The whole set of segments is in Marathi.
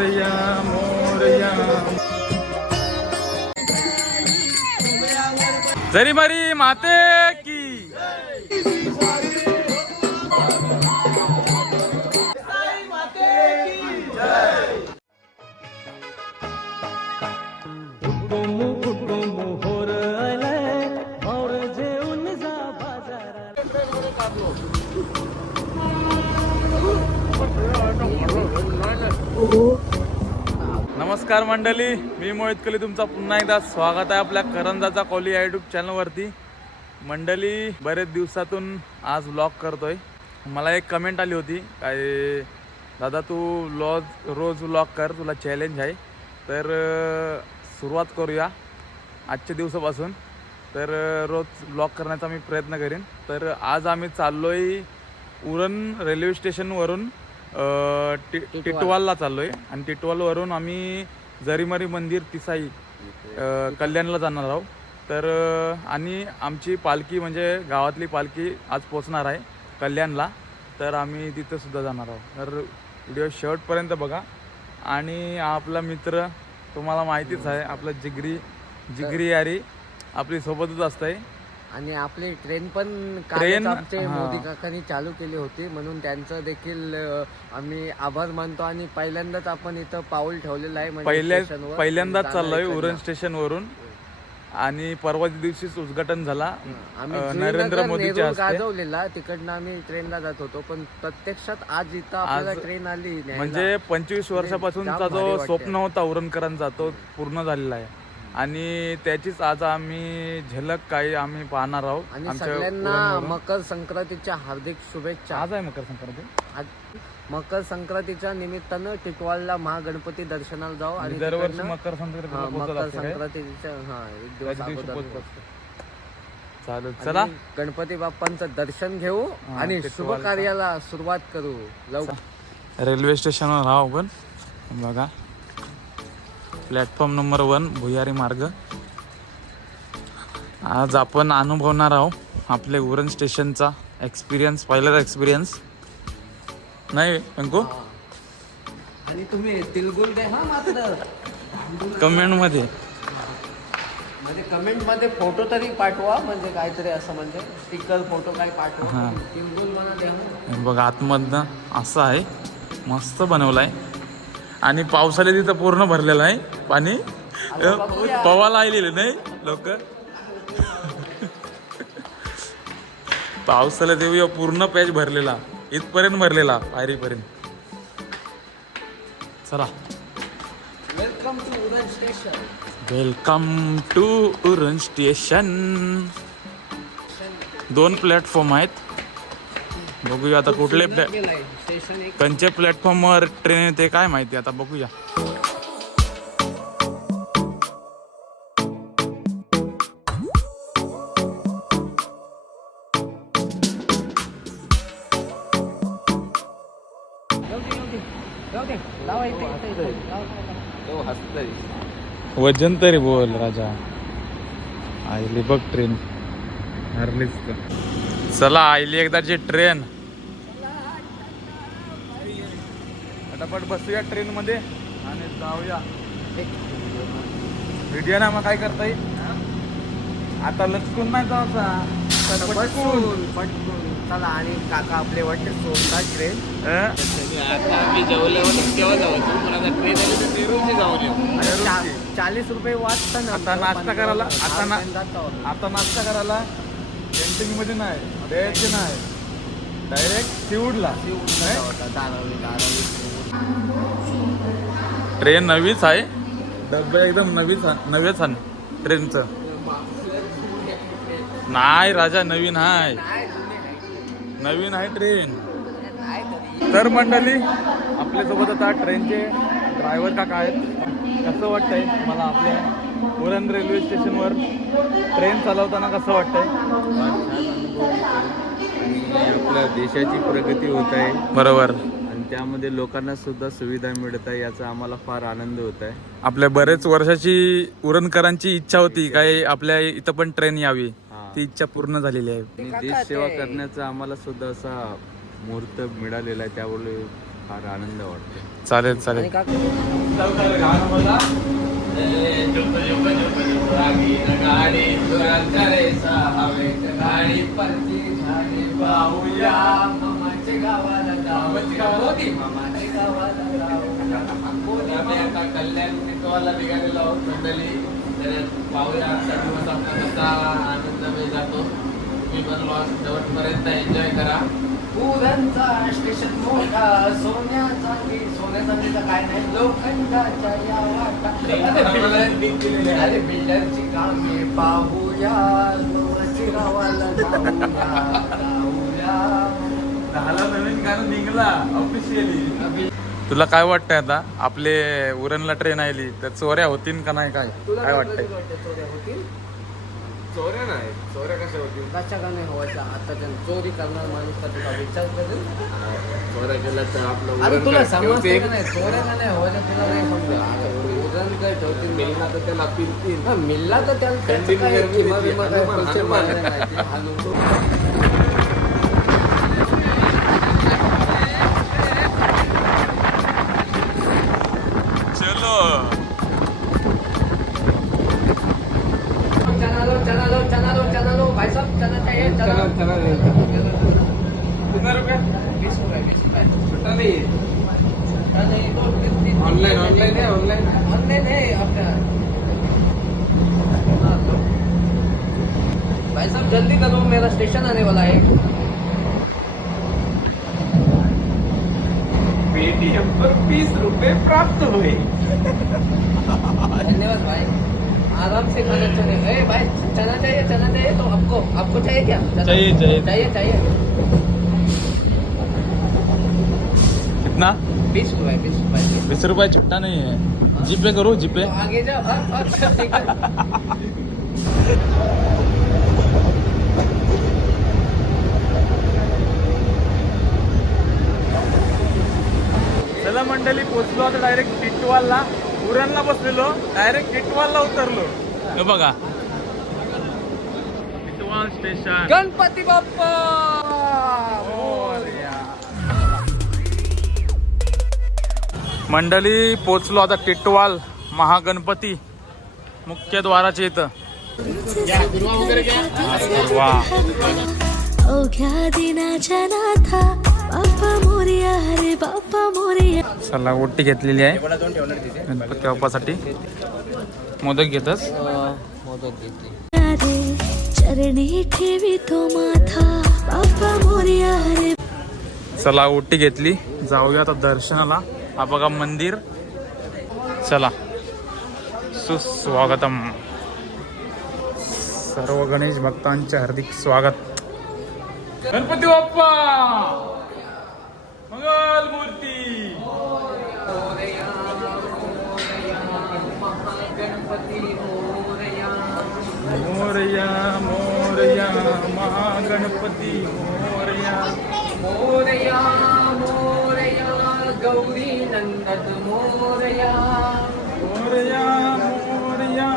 मोरया मोरया. जरी मरी माते नमस्कार मंडळी मी मोहित कली. तुमचा पुन्हा एकदा स्वागत आहे आपल्या करंजाचा कॉली युट्यूब चॅनलवरती मंडळी बरेच दिवसातून आज व्लॉग करतोय. मला एक कमेंट आली होती काय दादा तू लॉज रोज व्लॉग कर तुला चॅलेंज आहे. तर सुरुवात करूया आजच्या दिवसापासून. तर रोज व्लॉग करण्याचा मी प्रयत्न करेन. तर आज आम्ही चाललोय उरण रेल्वे स्टेशनवरून टिटवालला चाललोय. आणि टिटवालवरून आम्ही जरीमरी मंदिर तिसाई अं, कल्याणला जाणार आहोत. तर अं, आणि आमची पालखी म्हणजे गावातली पालखी आज पोचणार आहे कल्याणला. तर आम्ही तिथं सुद्धा जाणार आहोत. तर व्हिडिओ शेवटपर्यंत बघा. आणि आपला मित्र तुम्हाला माहितीच आहे आपला जिगरी जिगरी यारी आपली सोबतच असतंय. आणि आपली ट्रेन पण ट्रेन, आमचे. मोदी काकांनी चालू केली होती म्हणून त्यांचं देखील आम्ही आभार मानतो आणि पहिल्यांदाच आपण इथं पाऊल ठेवलेलं आहे म्हणजे पहिल्या. पहिल्यांदाच चाललोय. उरण स्टेशनवरून आणि परवाच्या दिवशीच उद्घाटन झाला नरेंद्र हस्ते गाजवलेला तिकडनं आम्ही ट्रेनला जात होतो पण प्रत्यक्षात आज इथं आपल्याला आज ट्रेन आली. म्हणजे पंचवीस वर्षापासूनचा जो. स्वप्न होता उरणकरांचा तो पूर्ण झालेला आहे आणि त्याचीच आज आम्ही झलक काही आम्ही पाहणार आहोत आणि आमच्या सगळ्यांना. मकर संक्रांतीच्या हार्दिक शुभेच्छा आज आहे मकर संक्रांती आज मकर संक्रांतीच्या निमित्तानं टिटवाळला महागणपती दर्शनाला जाऊ आणि दरवर्षी तिकडनं- मकर हा, संक्रांतीला पोहोचत मकर असते काय? संक्रांतीच्या हा एक दिवस त्याच दिवशी अगोदर पोहोचत पोहोचतो. असते. चालेल चला आणि गणपती बाप्पांचं दर्शन घेऊ हा, आणि टिटवाळचा. शुभ कार्याला सुरुवात करू लवकर रेल्वे स्टेशनवर राहा आपण बघा प्लॅटफॉर्म नंबर वन भुयारी मार्ग. आज आपण अनुभवणार आहोत आपले उरण स्टेशनचा एक्सपिरियन्स पहिला एक्सपिरियन्स नाही अंकू? आणि तुम्ही तिलगुल द्या हा मात्र. कमेंटमध्ये म्हणजे कमेंटमध्ये फोटो तरी पाठवा म्हणजे काहीतरी असं म्हणजे स्टिकर फोटो काय पाठवा. हा. तिलगुल मला द्या. बघा आतमधनं असं आहे. मस्त बनवलं आहे आणि पावसाला तिथं पूर्ण भरलेलं आहे. पाणी पवाला आलेले नाही लोक पावसाला देऊया पूर्ण पॅच भरलेला इथपर्यंत भरलेला पायरीपर्यंत. चला. Welcome to Uran station welcome to Uran station दोन प्लॅटफॉर्म आहेत. बघूया आता कुठले प्लॅ गेलाय प्लॅटफॉर्मवर ट्रेन येते काय माहिती आता बघूया. वजन तरी बोल राजा. आईली बघ ट्रेन हरलीच तर. चला आईली एकदाची ट्रेन. पटापट बसूया ट्रेन मध्ये आणि जाऊया. व्हिडिओ ना मग काय करता येईल? आता लचकून नाही जायचा आता पटकून. पटकून. चला आणि काका आपले वाटते सोडतात ट्रेन. हं? आता आम्ही जेवल्यावर केव्हा जाऊ पण आता ट्रेन आली तर नेरूळची जाऊन येऊ. आणि चा- चाळीस रुपये वाचता ना. आता नाश्ता करायला आता ना जातो आता नाश्ता करायला कॅन्टीन मध्ये नाही. द्यायचे नाही. डायरेक्ट सिवूडला ट्रेन नवीच आहे. डबे एकदम नवीच नवेच आहे ट्रेनचं नाही राजा नवीन आहे. नवीन आहे ट्रेन तर. मंडळी आपल्यासोबत आता ट्रेनचे ड्रायव्हर काका आहेत. कसं वाटतंय मला आपल्या उरण रेल्वे स्टेशनवर ट्रेन चालवताना कसं वाटतंय? आपल्या देशाची प्रगती होत आहे. बरोबर. आणि त्यामध्ये लोकांना सुद्धा सुविधा मिळत आहे याचा आम्हाला फार आनंद होत आहे. आपल्या बरेच वर्षाची उरणकरांची इच्छा होती काय आपल्या इथं पण ट्रेन यावी. ती इच्छा पूर्ण झालेली आहे. आणि देश सेवा करण्याचा आम्हाला सुद्धा असा मुहूर्त मिळालेला आहे त्यामुळे फार आनंद वाटतो चालेल चालेल. काका गाडी परती झाली आम्ही आता कल्याण मिटवाला निघालेलो आहोत मंडळी तर पाहूया आजचा दिवस आपला कसा आनंदमय जातो. तुम्ही पण लॉस शेवटपर्यंत एन्जॉय करा. पुरणचा स्टेशन मोठा सोन्या चांदी सोन्या चांदीचा काय नाही. लोखंडाच्या या वाटा अरे बिल्डरची कामे पाहूया. गावाला जाऊया दहाला नवीन गाणं निघला ऑफिशियली तुला काय वाटतंय आता? आपले उरणला ट्रेन आली तर चोऱ्या होतीन का नाही काय? काय वाटतंय? वाटतं चोऱ्या नाही चोऱ्या कशा होतील कशा का नाही व्हायचा आता जर चोरी करणार माणूस का तुला विचार करेल? चोऱ्या केल्या तर आपलं अरे तुला समजतं. का नाही? चोऱ्या का नाही व्हायचा तुला नाही समजा उरण काय ठेवतील? मिळला तर त्याला पिरतील हा, मिळला तर त्याला थंडी हनुमान, स्टेशन आने वाला है। पेटीएम पर बीस रुपए प्राप्त हुए। धन्यवाद भाई। आराम से खाना चाहिए ए भाई चना चाहिए चना चाहिए तो आपको आपको चाहिए क्या? चाहिए, चाहिए। चाहिए चाहिए। कितना? बीस रुपए बीस रुपए। बीस रुपये छुट्टा नहीं है। जीपे करो जीपे तो आगे जा चला मंडळी पोचलो आता डायरेक्ट टिटवालला. उरणला बसलेलो. डायरेक्ट टिटवालला उतरलो. हे बघा. टिटवाल स्टेशन. गणपती बाप्पा! मंडळी पोचलो आता टिटवाल महागणपती मुख्य द्वाराच्या इथं. वा. अवघ्या दिनाच्या नाथा चला ओटी घेतलेली आहे. गणपती बाप्पासाठी. मोदक घेतच मोदक घेतली रे चरणी ठेवी तो माथा. बाप्पा मोरया रे. चला ओटी घेतली. जाऊया आता दर्शनाला. हा बघा मंदिर. चला. सुस्वागतम. सर्व गणेश भक्तांचे हार्दिक स्वागत. गणपती बाप्पा! मंगल मूर्ती मोरया मोरया महागणपती मोरया मोरया मोरया महागणपती मोरया मोरया मोरया गौरी नंदत मोरया मोरया मोरया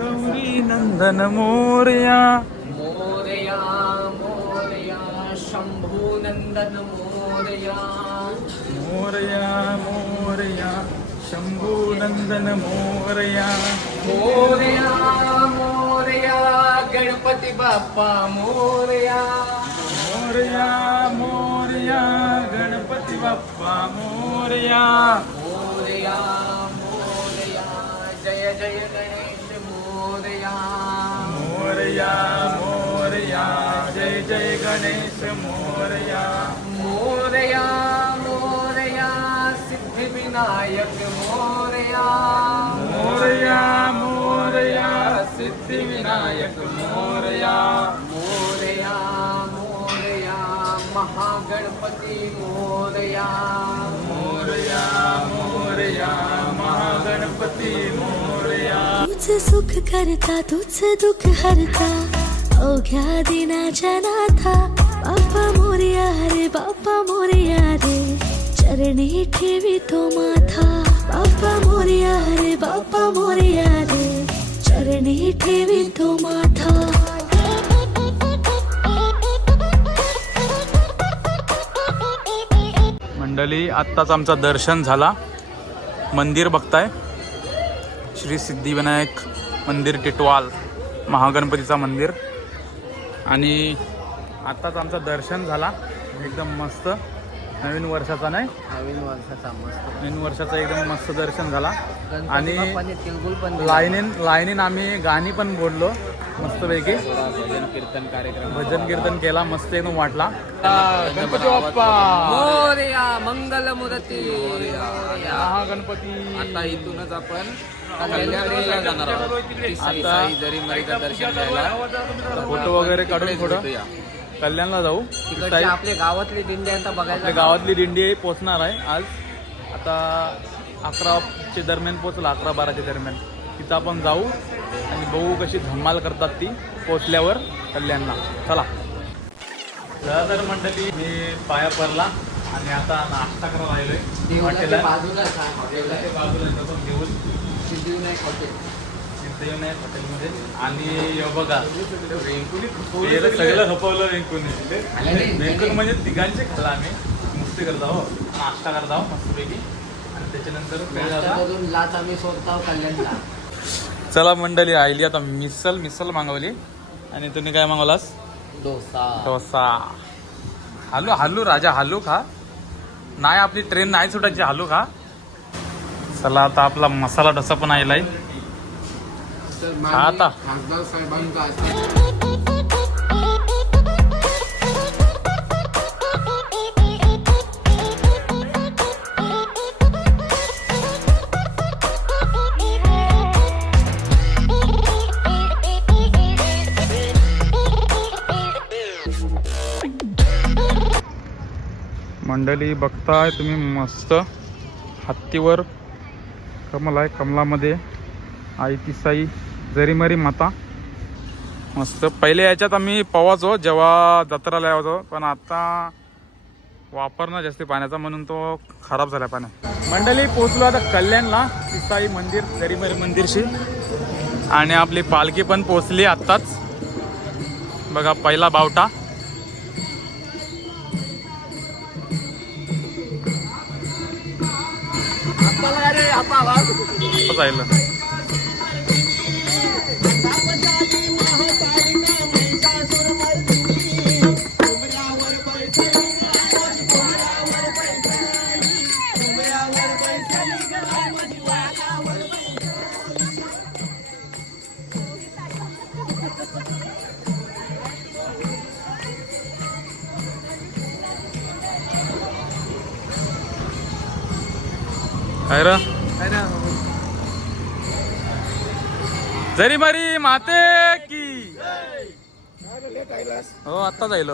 गौरी नंदन मोरया मोरया मोरया शंभू नंदन मोरया मोरया मोरया शंभू नंदन मोरया मोरया मोरया गणपती बाप्पा मोरया मोरया मोरया गणपती बाप्पा सिद्धिविनायक मोरया. मोरया मोरया सिद्धिविनायक मोरया. मोरया मोरया महागणपती मोरया. मोरया मोरया महागणपती मोरया. तुझ सुख करता तुझ दुःख हरता. अवघ्या दिनाच्या नाथा बाप्पा मोरया रे बाप्पा मोरया रे. चरणी ठेवी तो माथा बाप्पा मोरिया रे बाप्पा मोरिया रे चरणी ठेवी तो माथा मंडळी आत्ताच आमचा दर्शन झाला. मंदिर बघताय. श्री सिद्धिविनायक मंदिर टिटवाल महागणपतीचा मंदिर. आणि आत्ताच आमचं दर्शन झाला. एकदम मस्त. नवीन वर्षाचा नाही? नवीन वर्षाचा मस्त. नवीन वर्षाचा एकदम मस्त दर्शन झाला. आणि पण दिला. लाईनीन लाईनीन आम्ही गाणी पण बोललो मस्तपैकी. भजन कीर्तन कार्यक्रम भजन कीर्तन केला मस्त एकदम वाटला. गणपती बाप्पा. मोरया मंगल मुरती. मोरया. हा गणपती. आता इथूनच आपण कल्याणकडे जाणार आहोत. आता- साई जरी मरीचं दर्शन घ्यायला फोटो वगैरे काढून थोडं भेटूया. कल्याणला जाऊ. तिकडची आपल्या गावातली दिंडी आता आपल्या बघायला गावातली दिंडी पोचणार आहे आज. आता अकराच्या दरम्यान पोचला अकरा बाराच्या दरम्यान. तिथं आपण जाऊ आणि बघू कशी धमाल करतात ती पोचल्यावर कल्याणला. चला. चला तर मंडळी मी पाया पडला आणि आता नाश्ता करायला राहिलोय देवळाच्या हॉटेलला. आहे. बाजूला आहे, आपण घेऊन. सिद्धिविनायक हॉटेल सिद्धिविनायक हॉटेलमध्ये. आणि बघा हे सगळं खपवलं वेंकूने वेंकून म्हणजे तिघांचे खाल्ला आम्ही मस्ती करत आहो नाश्ता करत आहो मस्तपैकी. आणि त्याच्यानंतर लाच आम्ही सोडतो कल्याणला. चला मंडळी आली आता मिसल मिसल मागवली. आणि तुम्ही काय मागवलास? डोसा. डोसा. हालू हालू राजा हालू खा. नाही आपली ट्रेन नाही सुटायची हालू खा. चला आता आपला मसाला डोसा पण आलाय तर हा आता. खासदार साहेबांचा. मंडळी बघताय तुम्ही मस्त हत्तीवर कमल आहे कमलामध्ये आई तिसाई जरीमरी माता. मस्त. पहिले याच्यात आम्ही पवायचो जेव्हा जत्राला यायचो पण आता वापरणं जास्ती पाण्याचा म्हणून तो खराब झाला पाण्या मंडळी पोचलो आता कल्याणला तिसाई मंदिर जरीमरी मंदिरशी. आणि आपली पालखी पण पोचली आत्ताच. बघा पहिला बावटा. कसं जरी मरी माते की। हो आत्ता जाईल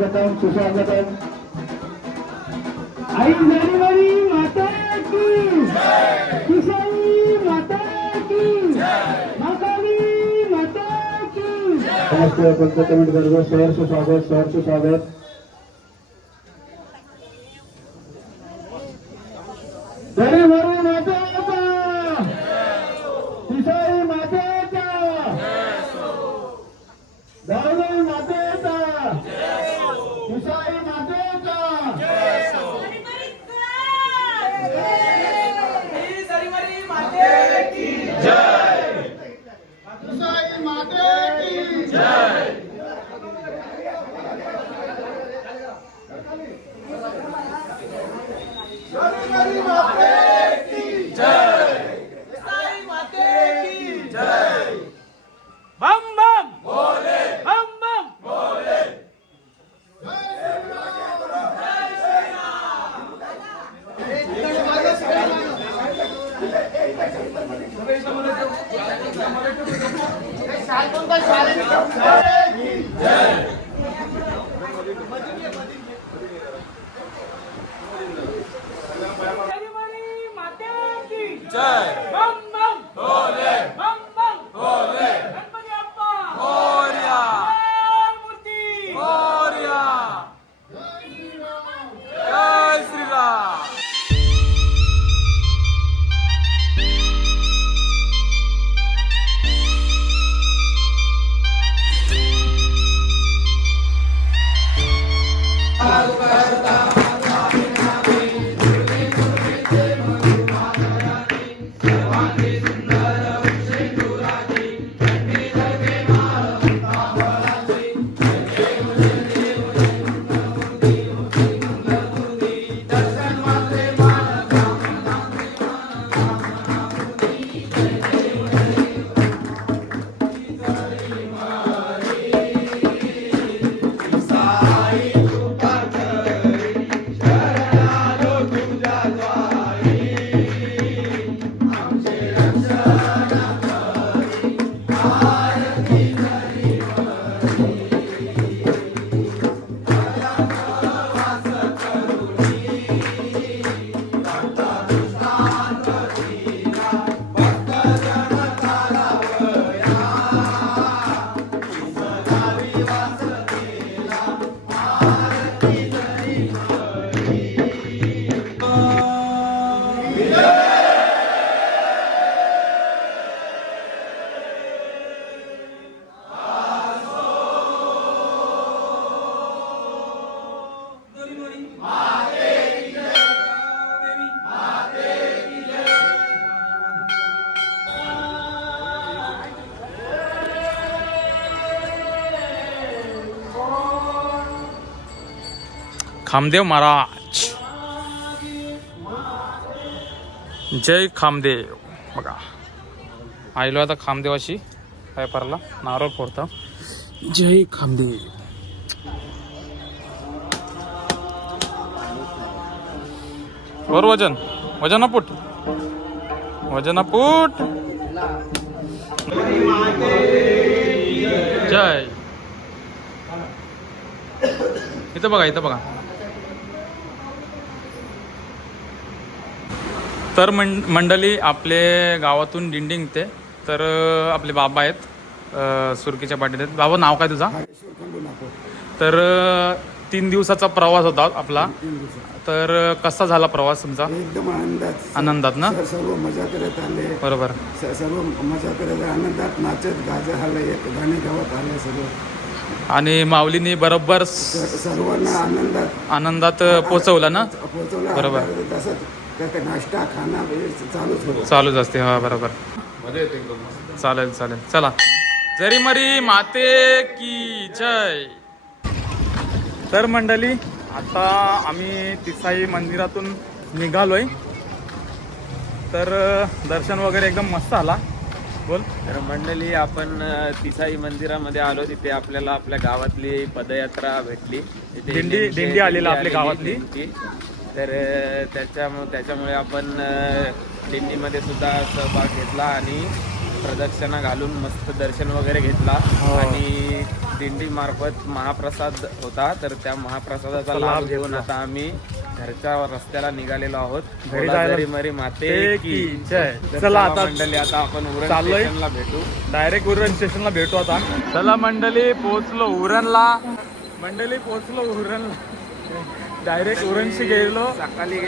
स्वागतम सुस्वागतम. आई निर्मली माता की. किशोरी की. माताली की. राष्ट्रीय पंचकमिट गर्भ सर सुस्वागत सर सुस्वागत निर्मली माते का किसाई मातेचा दारू मातेचा किसाई मातेचा किसाई माते की बम बम बोले बम बम जय खामदेव महाराज। जय खामदेव। बघा आईलो आता खामदेवाशी पेपरला नारळ फोडतो. जय खामदेव। वर वजन वजन अपूट वजन अपूट। जय। इथं बघा इथं बघा। तर मंड मंडळी आपले गावातून दिंडी निघते. तर आपले बाबा आहेत सुरकीच्या पाटीत आहेत. बाबा नाव काय तुझा? तर तीन दिवसाचा प्रवास होता आपला. तर कसा झाला प्रवास तुमचा? एकदम आनंदात. आनंदात ना? सर्व मजा करत आले. बरोबर. सर्व मजा करत आनंदात नाचत गाजर आले गाणे गावात आले सर्व आणि माऊलीने बरोबर सर्वांना आनंदात. आनंदात पोचवलं ना? पोहोचवला बरोबर. नाश्ता खाना हे चालूच होतं. चालूच असते हा बरोबर. चालेल चालेल. चला. जरी मरी माते की जय. तर मंडळी आता आम्ही तिसाई मंदिरातून निघालोय. तर दर्शन वगैरे एकदम मस्त आला बोल. तर मंडळी आपण तिसाई मंदिरामध्ये आलो. तिथे आपल्याला आपल्या गावातली पदयात्रा भेटली. दिंडी- दिंडी आलेली आपल्या आलेली गावातली. तर त्याच्यामुळे त्याच्यामुळे आपण दिंडीमध्ये सुद्धा सहभाग घेतला आणि प्रदक्षिणा घालून मस्त दर्शन वगैरे घेतला. हो. आणि दिंडी मार्फत महाप्रसाद होता. तर त्या महाप्रसादाचा लाभ घेऊन. आता आम्ही घरच्या रस्त्याला निघालेलो आहोत. मरी माते की चला आता मंडळी आता आपण उरण. स्टेशनला भेटू. डायरेक्ट उरण स्टेशनला भेटू आता. चला मंडळी पोहोचलो उरणला. मंडळी पोहोचलो उरणला. डायरेक्ट उरणशी गेलो सकाळी.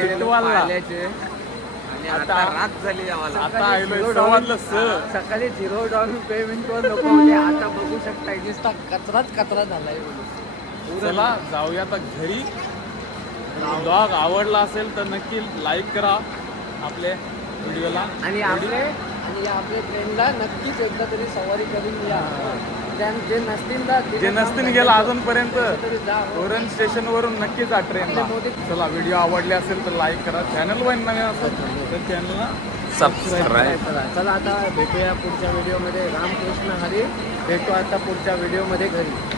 पाहिल्याचे आणि आता आता- रात झाली आम्हाला. आता आलोय सवादलं स सकाळी झिरो डाऊन पेमेंटवर लोक होते. आता बघू शकता नुसता कचराच कचरा झालाय. चला जाऊया आता घरी. ब्लॉग आवडला असेल तर नक्की लाईक करा आपल्या व्हिडिओला आणि आपले आणि या आपल्या ट्रेनला नक्कीच एकदा तरी सवारी करून या. जे नसतील जे नसतील गेला अजूनपर्यंत तरी जा. उरण स्टेशन वरून नक्कीच जा ट्रेनला चला व्हिडिओ आवडले असेल तर लाईक करा. चॅनल वर नवीन असेल तर चॅनलला सबस्क्राईब चला चला आता भेटूया पुढच्या व्हिडिओमध्ये रामकृष्ण हरी भेटू आता पुढच्या व्हिडिओमध्ये घरी.